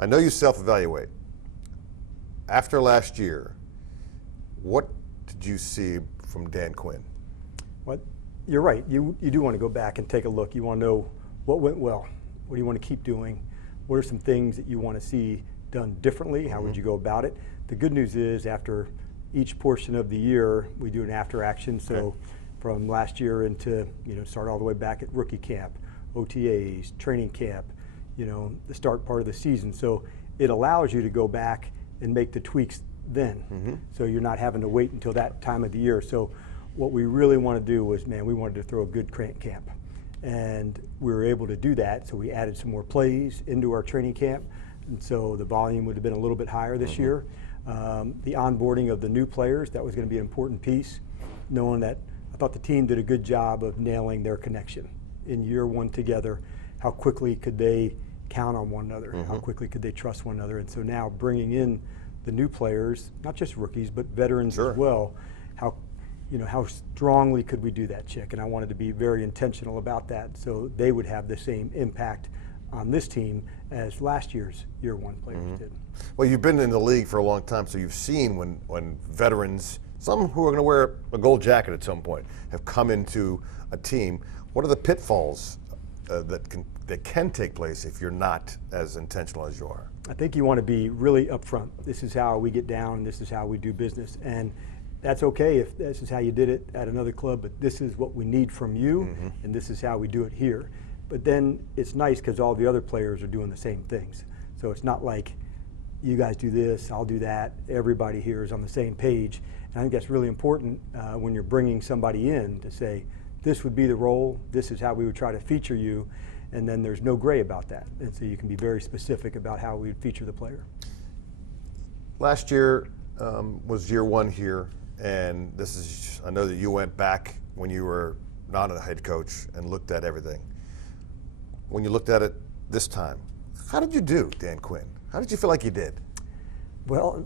I know you self-evaluate. After last year, what did you see from Dan Quinn? Well, you're right. You do want to go back and take a look. You want to know what went well. What do you want to keep doing? What are some things that you want to see done differently? How would you go about it? The good news is after each portion of the year, we do an after action. So from last year into, start all the way back at rookie camp, OTAs, training camp, the start part of the season. So it allows you to go back and make the tweaks then. So you're not having to wait until that time of the year. So what we really want to do was, we wanted to throw a good camp. And we were able to do that. So we added some more plays into our training camp. And so the volume would have been a little bit higher this year. The onboarding of the new players, that was going to be an important piece, knowing that I thought the team did a good job of nailing their connection in year one together. How quickly could they count on one another? How quickly could they trust one another? And so now bringing in the new players, not just rookies, but veterans as well, how strongly could we do that, Chick? And I wanted to be very intentional about that so they would have the same impact on this team as last year's year one players did. Well, you've been in the league for a long time, so you've seen when veterans, some who are going to wear a gold jacket at some point, have come into a team. What are the pitfalls that can take place if you're not as intentional as you are? I think you want to be really upfront. This is how we get down. This is how we do business. And that's okay if this is how you did it at another club, but this is what we need from you, and this is how we do it here. But then it's nice because all the other players are doing the same things. So it's not like you guys do this, I'll do that. Everybody here is on the same page. And I think that's really important when you're bringing somebody in to say, this would be the role, this is how we would try to feature you, and then there's no gray about that. And so you can be very specific about how we would feature the player. Last year was year one here, and I know that you went back when you were not a head coach and looked at everything. When you looked at it this time, how did you do, Dan Quinn? How did you feel like you did? Well,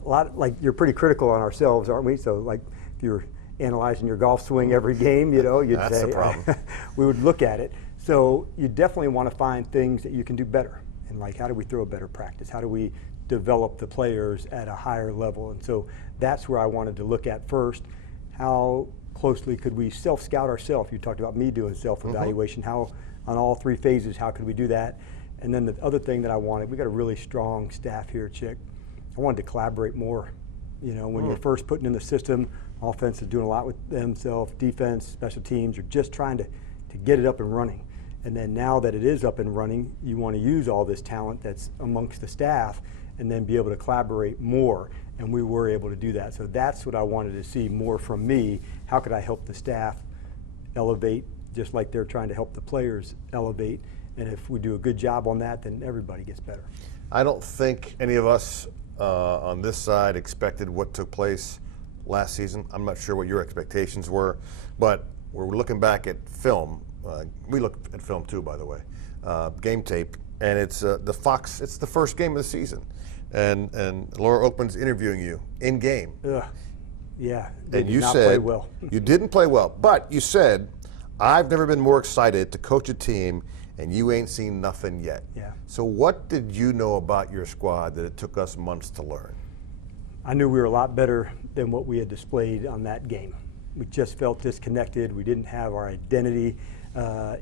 you're pretty critical on ourselves, aren't we? So if you're analyzing your golf swing every game, you'd That's say, the problem. we would look at it. So you definitely want to find things that you can do better. And how do we throw a better practice? How do we develop the players at a higher level? And so that's where I wanted to look at first. How closely could we self-scout ourselves? You talked about me doing self-evaluation. How, on all three phases, how could we do that? And then the other thing that I wanted, we got a really strong staff here, Chick. I wanted to collaborate more. When you're first putting in the system, offense is doing a lot with themselves, defense, special teams, you're just trying to get it up and running. And then now that it is up and running, you want to use all this talent that's amongst the staff and then be able to collaborate more. And we were able to do that. So that's what I wanted to see more from me. How could I help the staff elevate just like they're trying to help the players elevate? And if we do a good job on that, then everybody gets better. I don't think any of us on this side expected what took place last season. I'm not sure what your expectations were, but we're looking back at film. We look at film too, by the way, game tape, and it's the first game of the season, and Laura Oakman's interviewing you in game. Yeah, and you not said play well. You didn't play well, but you said, I've never been more excited to coach a team, and you ain't seen nothing yet. Yeah. So what did you know about your squad that it took us months to learn? I knew we were a lot better than what we had displayed on that game. We just felt disconnected. We didn't have our identity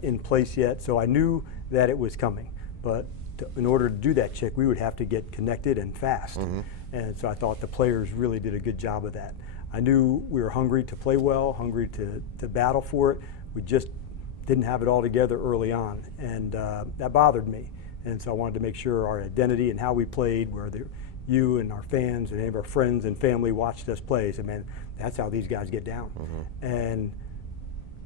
in place yet, so I knew that it was coming. But in order to do that, Chick, we would have to get connected and fast. And so I thought the players really did a good job of that. I knew we were hungry to play well, hungry to battle for it. We just didn't have it all together early on, and that bothered me. And so I wanted to make sure our identity and how we played, where you and our fans and any of our friends and family watched us play, said, man, that's how these guys get down. And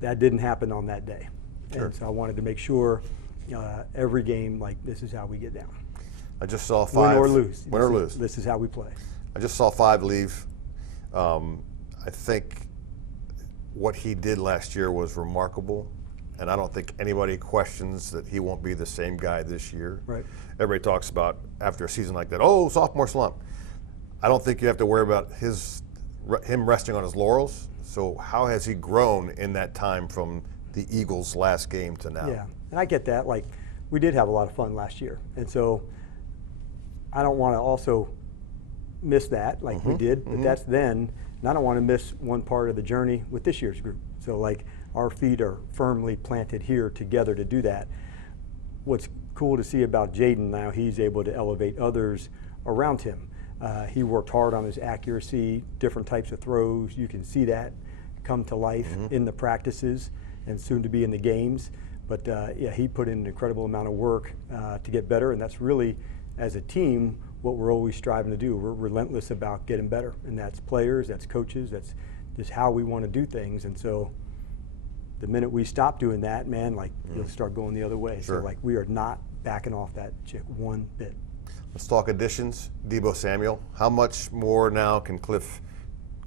that didn't happen on that day. Sure. And so I wanted to make sure every game, this is how we get down. I just saw 5. Win or lose. Win or lose. This is how we play. I just saw 5 leave. I think what he did last year was remarkable, and I don't think anybody questions that he won't be the same guy this year. Right. Everybody talks about after a season like that, sophomore slump. I don't think you have to worry about him resting on his laurels. So how has he grown in that time from the Eagles' last game to now? Yeah, and I get that. We did have a lot of fun last year, and so I don't want to also miss that like we did, but that's then, and I don't want to miss one part of the journey with this year's group. So like our feet are firmly planted here together to do that. What's cool to see about Jaden now, he's able to elevate others around him. He worked hard on his accuracy, different types of throws. You can see that come to life in the practices and soon to be in the games. But yeah, he put in an incredible amount of work to get better, and that's really, as a team, what we're always striving to do. We're relentless about getting better, and that's players, that's coaches, that's just how we want to do things. And so the minute we stop doing that, man, like you'll start going the other way. Sure. So like we are not backing off that Chick one bit. Let's talk additions. Deebo Samuel. How much more now can Cliff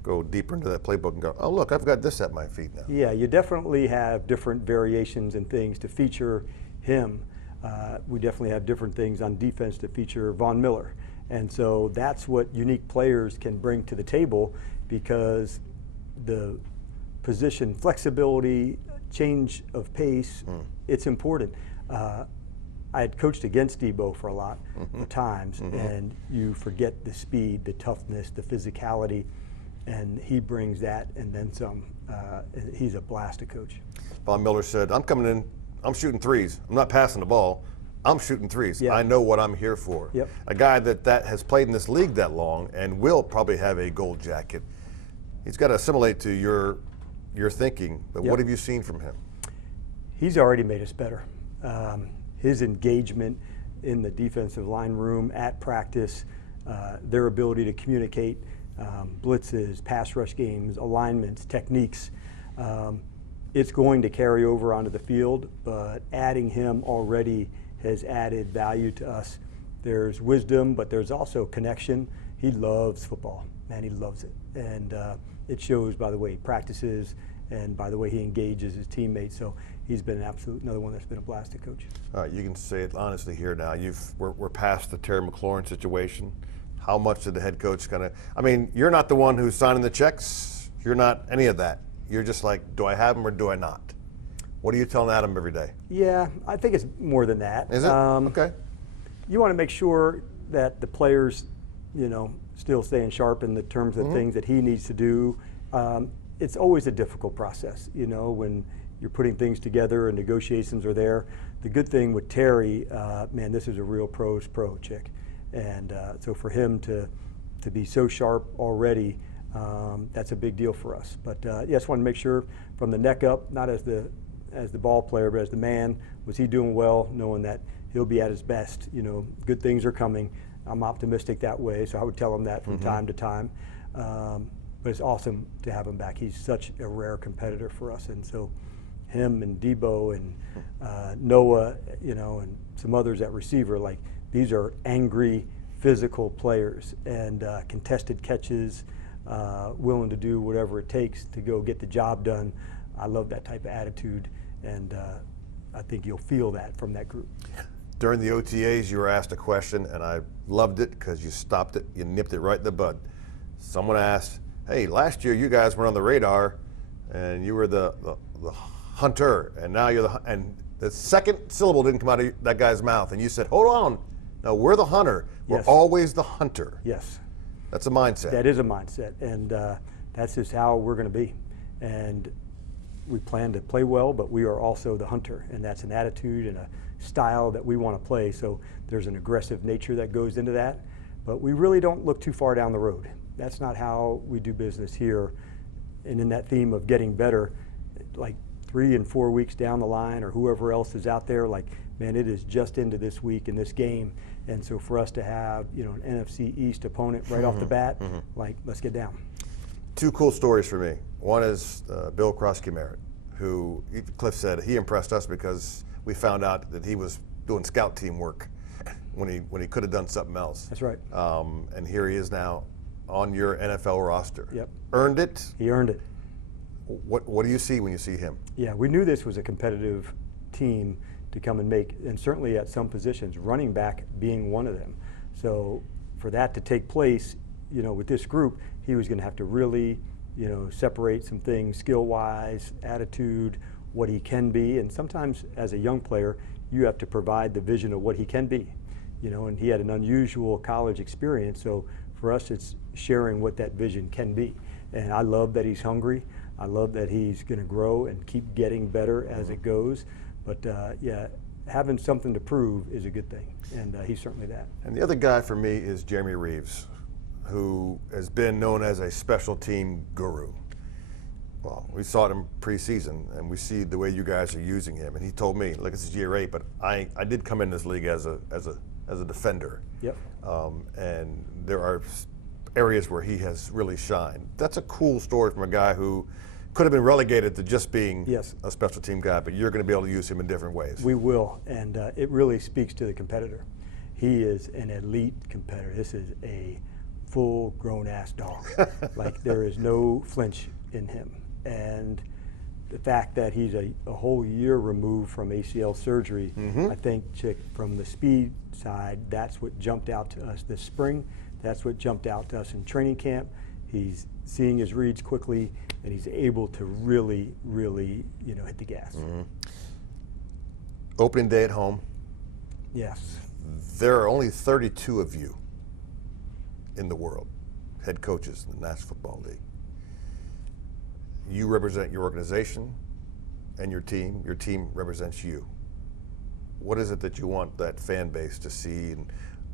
go deeper into that playbook and go, oh, look, I've got this at my feet now? Yeah, you definitely have different variations and things to feature him. We definitely have different things on defense to feature Von Miller. And so that's what unique players can bring to the table, because the position flexibility, change of pace, it's important. I had coached against Deebo for a lot of times, and you forget the speed, the toughness, the physicality, and he brings that and then some. He's a blast to coach. Von Miller said, I'm coming in, I'm shooting threes. I'm not passing the ball. I'm shooting threes. Yeah. I know what I'm here for. Yep. A guy that has played in this league that long and will probably have a gold jacket. He's got to assimilate to your thinking, but Yep. what have you seen from him? He's already made us better. His engagement in the defensive line room, at practice, their ability to communicate, blitzes, pass rush games, alignments, techniques. It's going to carry over onto the field, but adding him already has added value to us. There's wisdom, but there's also connection. He loves football, man, he loves it. And it shows by the way he practices and by the way he engages his teammates. So he's been another one that's been a blast to coach. All right, you can say it honestly here now. We're past the Terry McLaurin situation. How much did the head coach kind of, I mean, you're not the one who's signing the checks. You're not any of that. You're just like, do I have him or do I not? What are you telling Adam every day? Yeah, I think it's more than that. Is it? Okay. You want to make sure that the players, still staying sharp in the terms of things that he needs to do. It's always a difficult process, when you're putting things together and negotiations are there. The good thing with Terry, man, this is a real pro Chick. And so for him to be so sharp already, that's a big deal for us. But yes, want to make sure from the neck up, not as the ball player, but as the man, was he doing well, knowing that he'll be at his best. Good things are coming. I'm optimistic that way, so I would tell him that from time to time. But it's awesome to have him back. He's such a rare competitor for us, and so him and Deebo and Noah, and some others at receiver, like these are angry, physical players and contested catches, willing to do whatever it takes to go get the job done. I love that type of attitude, and I think you'll feel that from that group. During the OTAs, you were asked a question, and I loved it because you stopped it, you nipped it right in the bud. Someone asked, hey, last year you guys were on the radar, and you were the hunter, and now you're and the second syllable didn't come out of that guy's mouth, and you said, hold on, no, we're the hunter. We're always the hunter. Yes. That's a mindset. That is a mindset, and that's just how we're going to be. And we plan to play well, but we are also the hunter, and that's an attitude and a style that we want to play. So there's an aggressive nature that goes into that, but we really don't look too far down the road. That's not how we do business here. And in that theme of getting better, like 3 and 4 weeks down the line, or whoever else is out there, like, man, it is just into this week in this game. And so for us to have, an NFC East opponent right off the bat, like, let's get down. 2 cool stories for me. One is Bill Krosky-Merritt, who Cliff said he impressed us because we found out that he was doing scout team work when he could have done something else. That's right. And here he is now on your NFL roster. Yep. Earned it? He earned it. What do you see when you see him? Yeah, we knew this was a competitive team to come and make, and certainly at some positions, running back being one of them. So for that to take place, with this group, he was going to have to really, separate some things skill-wise, attitude, what he can be, and sometimes as a young player, you have to provide the vision of what he can be. and he had an unusual college experience. So for us, it's sharing what that vision can be. And I love that he's hungry. I love that he's going to grow and keep getting better as it goes. But yeah, having something to prove is a good thing, and he's certainly that. And the other guy for me is Jeremy Reeves, who has been known as a special team guru. Well, we saw it in preseason, and we see the way you guys are using him. And he told me, look, this is year 8, but I did come in this league as a defender. Yep. And there are areas where he has really shined. That's a cool story from a guy who could have been relegated to just being a special team guy, but you're going to be able to use him in different ways. We will, and it really speaks to the competitor. He is an elite competitor. This is a full grown-ass dog. Like, there is no flinch in him. And the fact that he's a whole year removed from ACL surgery, I think, Chick, from the speed side, that's what jumped out to us this spring. That's what jumped out to us in training camp. He's seeing his reads quickly, and he's able to really, really, hit the gas. Opening day at home. Yes. There are only 32 of you in the world, head coaches in the National Football League. You represent your organization and your team. Your team represents you. What is it that you want that fan base to see and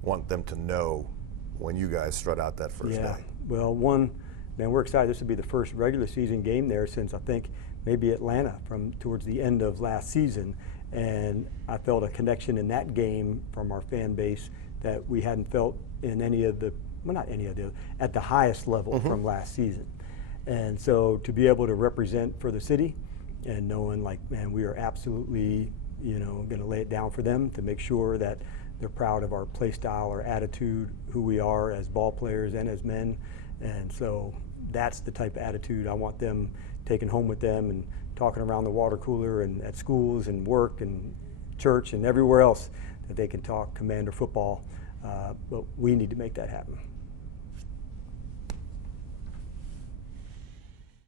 want them to know when you guys strut out that first day? Well, man, we're excited. This will be the first regular season game there since I think maybe Atlanta from towards the end of last season. And I felt a connection in that game from our fan base that we hadn't felt in any of the, well, not any of the, at the highest level from last season. And so to be able to represent for the city and knowing, like, man, we are absolutely, going to lay it down for them to make sure that they're proud of our play style, our attitude, who we are as ball players and as men. And so that's the type of attitude I want them taking home with them and talking around the water cooler and at schools and work and church and everywhere else that they can talk Commander football. But we need to make that happen.